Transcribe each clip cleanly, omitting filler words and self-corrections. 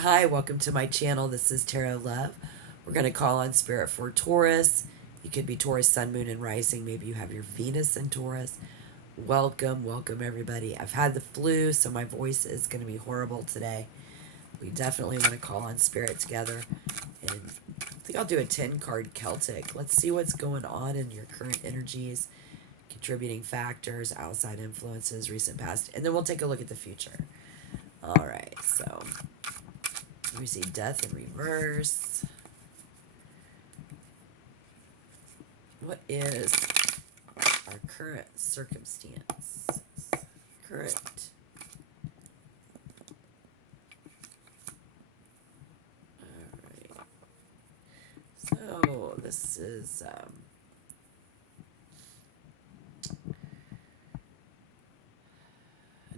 Hi, welcome to my channel. This is Tarot Love. We're going to call on Spirit for Taurus. You could be Taurus, Sun, Moon, and Rising. Maybe you have your Venus in Taurus. Welcome, welcome everybody. I've had the flu, so my voice is going to be horrible today. We definitely want to call on Spirit together. And I think I'll do a 10-card Celtic. Let's see what's going on in your current energies, contributing factors, outside influences, recent past, and then we'll take a look at the future. All right, so we see death in reverse. What is our current circumstance? Current. Alright. So, this is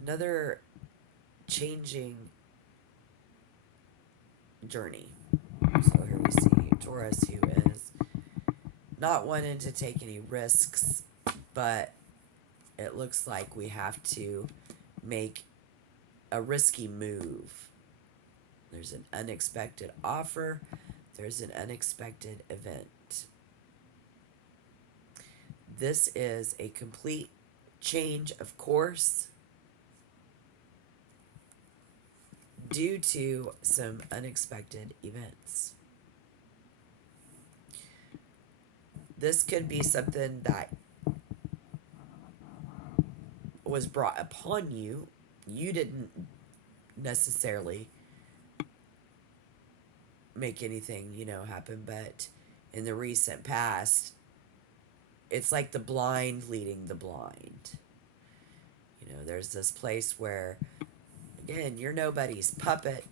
another changing journey. So, here we see Taurus, who is not wanting to take any risks, but it looks like we have to make a risky move. There's an unexpected offer. There's an unexpected event. This is a complete change of course due to some unexpected events. This could be something that was brought upon you. You didn't necessarily make anything, happen, but in the recent past, it's like the blind leading the blind. There's this place where, again, you're nobody's puppet,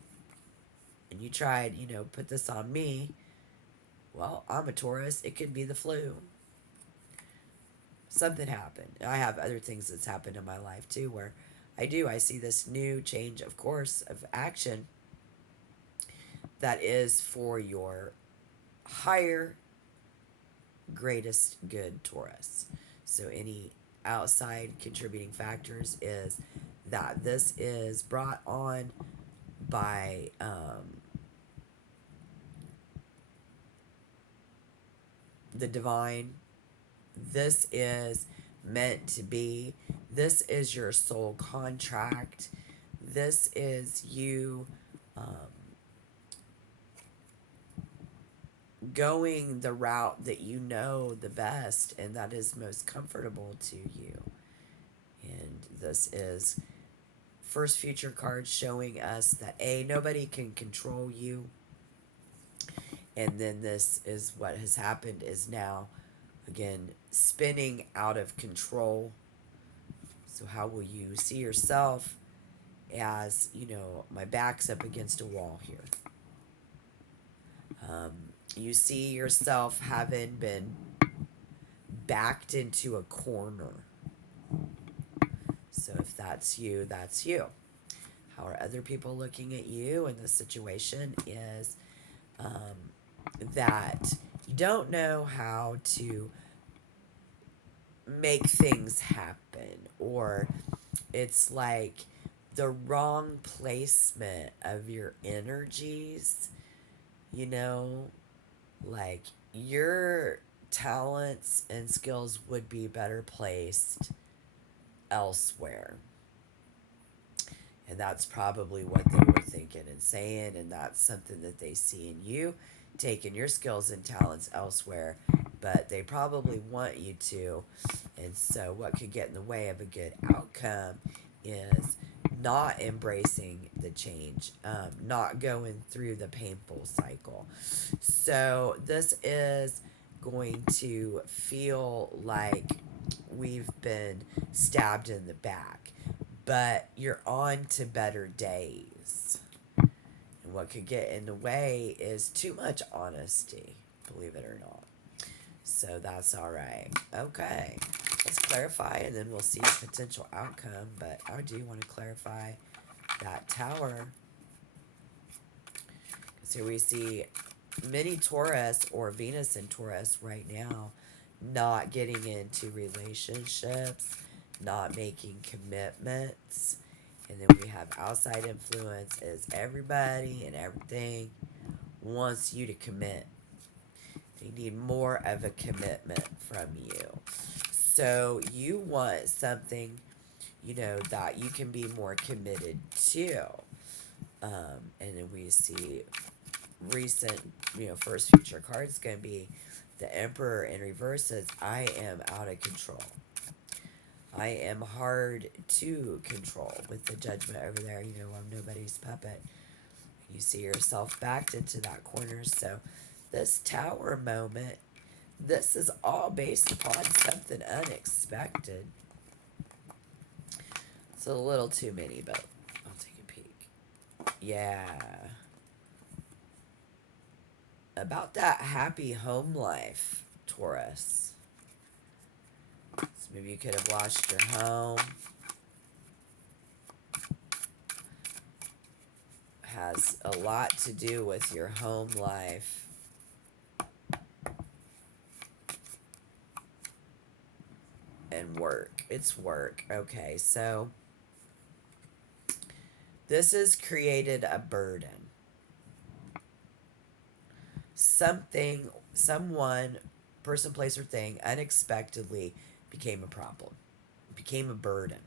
and you tried, put this on me. Well, I'm a Taurus. It could be the flu. Something happened. I have other things that's happened in my life too, where I see this new change of course of action that is for your higher, greatest good, Taurus. So any outside contributing factors is that this is brought on by the divine. This is meant to be. This is your soul contract. This is you going the route that you know the best and that is most comfortable to you. And this is first future card showing us that nobody can control you. And then this is what has happened is now, again, spinning out of control. So how will you see yourself as, my back's up against a wall here? You see yourself having been backed into a corner. So if that's you, that's you. How are other people looking at you? And the situation is that you don't know how to make things happen, or it's like the wrong placement of your energies, like your talents and skills would be better placed elsewhere. And that's probably what they were thinking and saying, and that's something that they see in you, taking your skills and talents elsewhere, but they probably want you to. And so what could get in the way of a good outcome is not embracing the change, not going through the painful cycle. So this is going to feel like we've been stabbed in the back, but you're on to better days. And what could get in the way is too much honesty, believe it or not. So that's all right. Okay, let's clarify and then we'll see a potential outcome. But I do want to clarify that Tower. So here we see many Taurus or Venus in Taurus right now not getting into relationships, not making commitments. And then we have outside influence is everybody and everything wants you to commit. They need more of a commitment from you. So you want something, that you can be more committed to. And then we see recent, first future card's going to be the Emperor in reverse says, I am out of control. I am hard to control with the Judgment over there. I'm nobody's puppet. You see yourself backed into that corner. So this Tower moment, this is all based upon something unexpected. It's a little too many, but I'll take a peek. Yeah. About that happy home life, Taurus. So maybe you could have lost your home. Has a lot to do with your home life. And work. It's work. Okay, so this has created a burden. Someone, person, place, or thing unexpectedly became a problem, became a burden.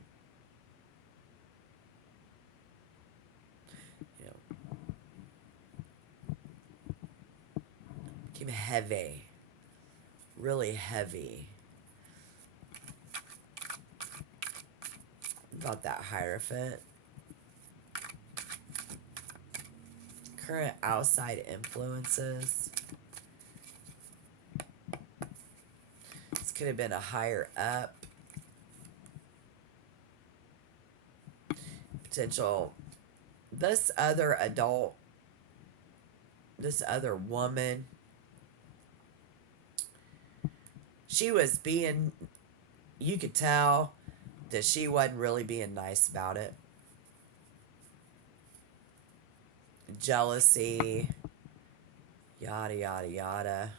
Became heavy, really heavy. About that Hierophant. Current outside influences. This could have been a higher up. Potential. This other adult, this other woman, she was being, you could tell that she wasn't really being nice about it. Jealousy, yada, yada, yada.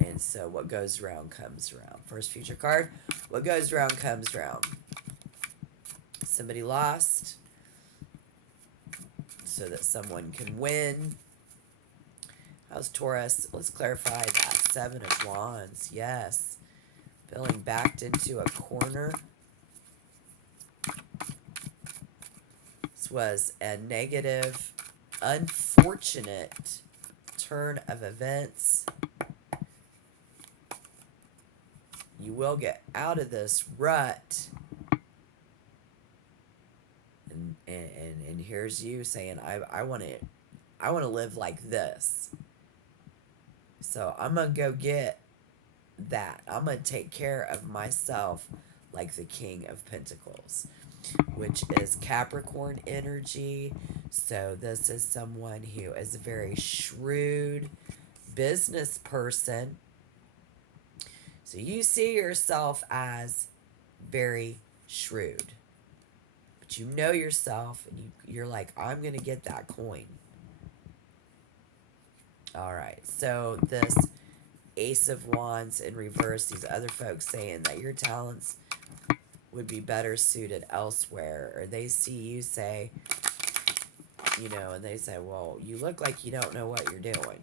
And so what goes around comes around. First future card, what goes around comes around. Somebody lost so that someone can win. How's Taurus? Let's clarify that. 7 of Wands. Yes. Feeling backed into a corner. This was a negative, unfortunate turn of events. You will get out of this rut. And here's you saying, I want to live like this. So I'm going to go get that. I'm going to take care of myself like the King of Pentacles, which is Capricorn energy. So this is someone who is a very shrewd business person. So you see yourself as very shrewd. But you know yourself, and you're like, I'm going to get that coin. All right, so this Ace of Wands in reverse, these other folks saying that your talents would be better suited elsewhere. Or they see you say, and they say, well, you look like you don't know what you're doing.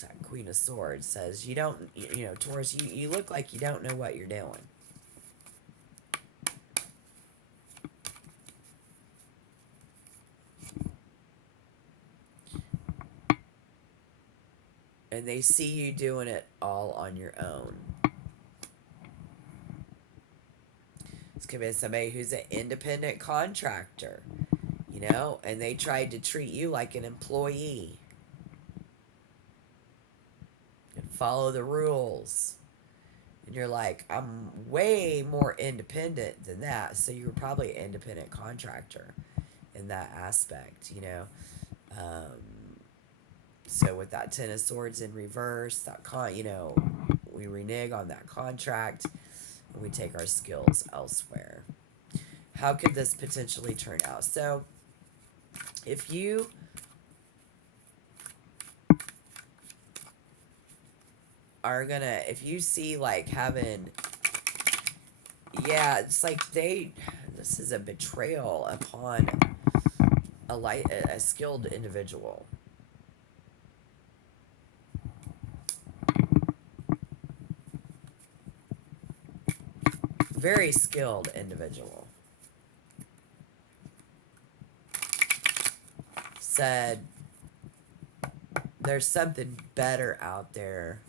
That Queen of Swords says, you don't, Taurus, you look like you don't know what you're doing. And they see you doing it all on your own. This could be somebody who's an independent contractor, and they tried to treat you like an employee. And follow the rules. And you're like, I'm way more independent than that. So you were probably an independent contractor in that aspect, So with that Ten of Swords in reverse, that we renege on that contract and we take our skills elsewhere. How could this potentially turn out? So if you are gonna, if you see like having, yeah, it's like this is a betrayal upon a skilled individual. Very skilled individual. Said there's something better out there.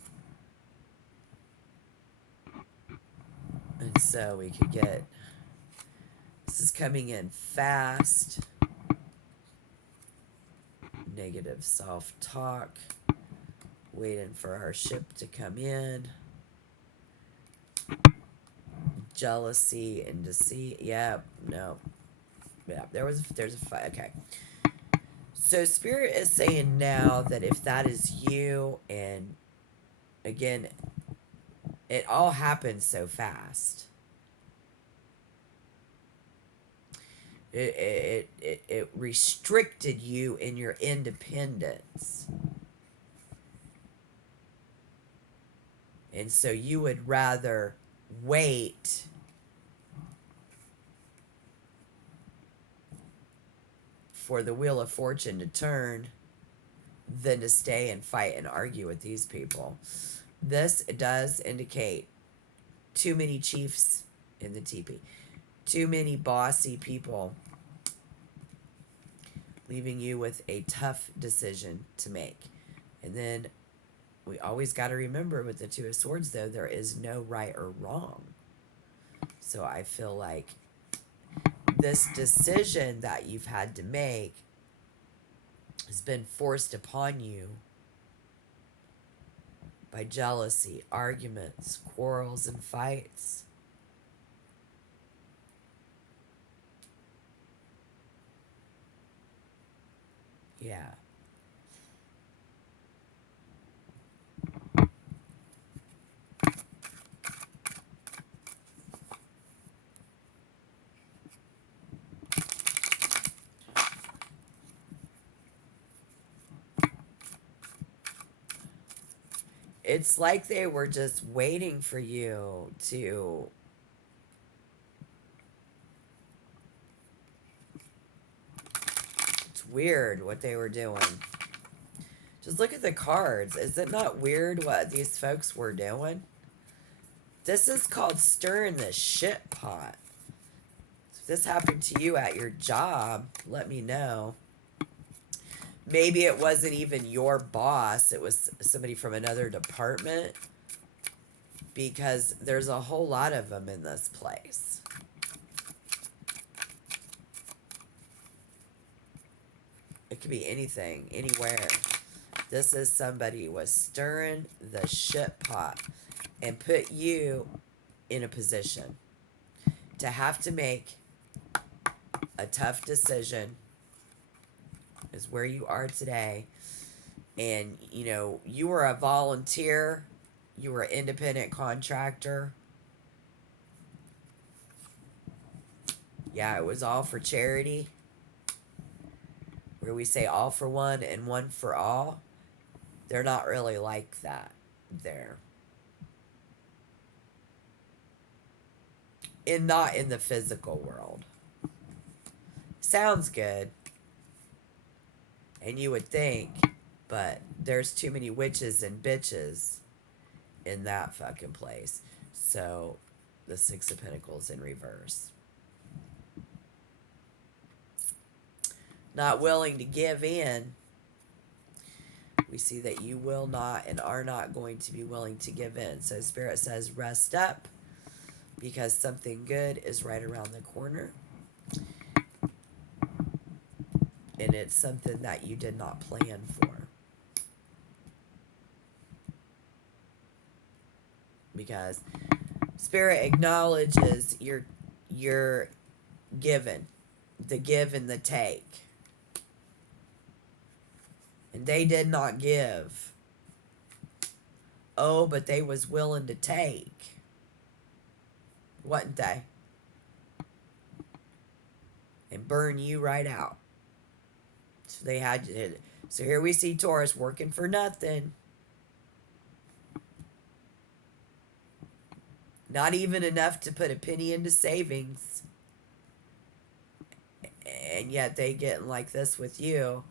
And so we could get, this is coming in fast. Negative self-talk. Waiting for our ship to come in. Jealousy and deceit. Yep. No. Yeah. There's a fight. Okay. So Spirit is saying now that if that is you, and again, it all happened so fast. It restricted you in your independence. And so you would rather wait for the wheel of fortune to turn than to stay and fight and argue with these people. This does indicate too many chiefs in the TP. Too many bossy people leaving you with a tough decision to make. And then we always got to remember with the Two of Swords, though, there is no right or wrong. So I feel like this decision that you've had to make has been forced upon you by jealousy, arguments, quarrels, and fights. Yeah. It's like they were just waiting for you to it's weird what they were doing. Just look at the cards. Is it not weird what these folks were doing? This is called stirring the shit pot. If this happened to you at your job, let me know. Maybe it wasn't even your boss. It was somebody from another department. Because there's a whole lot of them in this place. It could be anything, anywhere. This is somebody was stirring the shit pot and put you in a position to have to make a tough decision, is where you are today. And, you know, you were a volunteer, you were an independent contractor. Yeah, it was all for charity. Where we say all for one and one for all. They're not really like that there. And not in the physical world. Sounds good. And you would think, but there's too many witches and bitches in that fucking place. So the Six of Pentacles in reverse. Not willing to give in. We see that you will not and are not going to be willing to give in. So Spirit says rest up, because something good is right around the corner. And it's something that you did not plan for. Because Spirit acknowledges your given, the give and the take. And they did not give. Oh, but they was willing to take. Wasn't they? And burn you right out. So they had to. So here we see Taurus working for nothing. Not even enough to put a penny into savings. And yet they get like this with you.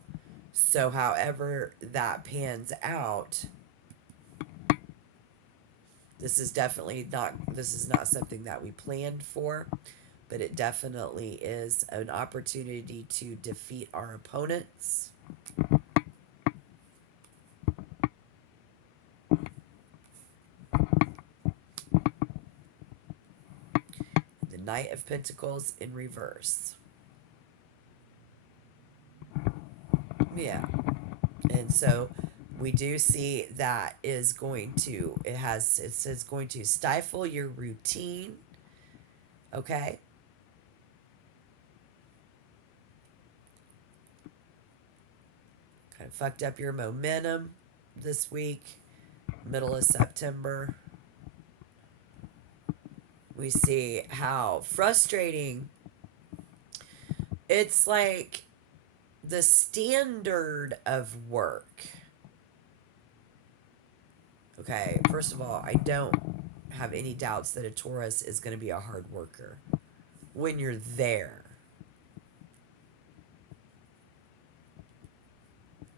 So, however that pans out, this is not something that we planned for, but it definitely is an opportunity to defeat our opponents. The Knight of Pentacles in reverse. Yeah. And so we do see that is going to, it says going to stifle your routine. Okay. Kind of fucked up your momentum this week, middle of September. We see how frustrating it's like the standard of work. Okay, first of all, I don't have any doubts that a Taurus is going to be a hard worker when you're there.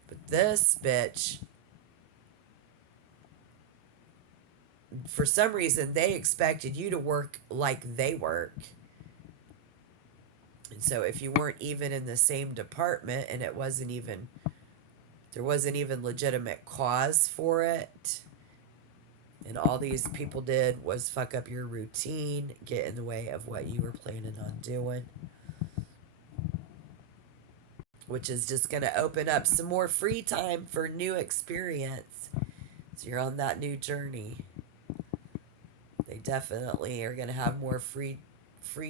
But this bitch, for some reason, they expected you to work like they work. And so if you weren't even in the same department and there wasn't even legitimate cause for it, and all these people did was fuck up your routine, get in the way of what you were planning on doing, which is just going to open up some more free time for new experience. So you're on that new journey. They definitely are going to have more free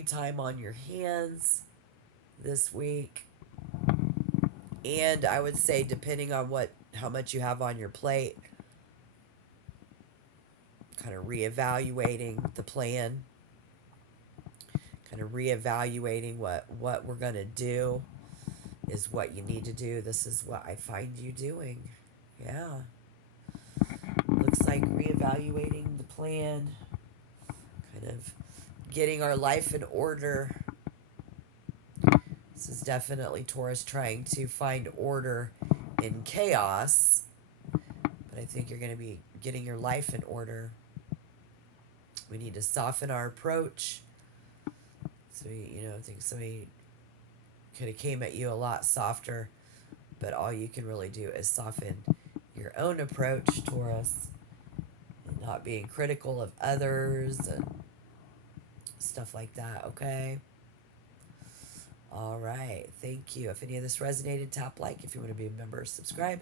time on your hands this week. And I would say, depending on how much you have on your plate, kind of reevaluating the plan, kind of reevaluating what we're going to do is what you need to do. This is what I find you doing. Yeah. Looks like reevaluating the plan, kind of getting our life in order. This is definitely Taurus trying to find order in chaos, but I think you're going to be getting your life in order. We need to soften our approach. So, I think somebody could have came at you a lot softer, but all you can really do is soften your own approach, Taurus, and not being critical of others and stuff like that, okay? All right. Thank you. If any of this resonated, tap like. If you want to be a member, subscribe.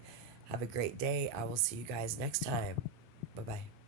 Have a great day. I will see you guys next time. Bye-bye.